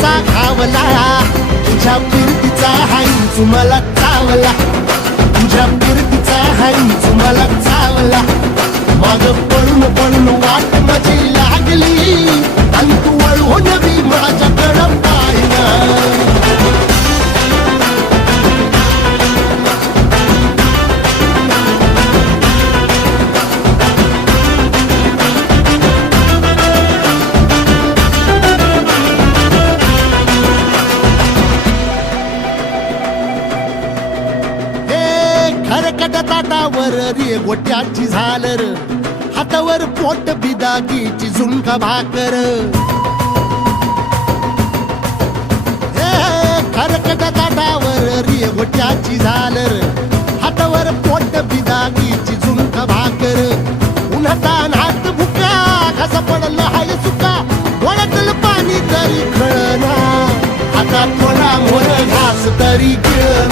कसा घावला, तुझ्या फिरतीचा हाईच मला चावला, तुझ्या फिरतीचा हाईच मला चावला. माग पळून पळून वाट माझी लागली आणि तू वळून बी माझ्याकडं पाहिना. खरकट ताटावर रे गोट्याची झालर, हातावर पोट बिदागीची झुणका भाकर. खरकट ताटावर रे गोट्याची झालर, हातावर पोट बिदागीची झुणका भाकर. उन्हातान हात भुका, कसा पडलं हाय सुका, डोळ्यातलं पाणी तरी कळना, आता थोडा मोर घास तरी गिळना.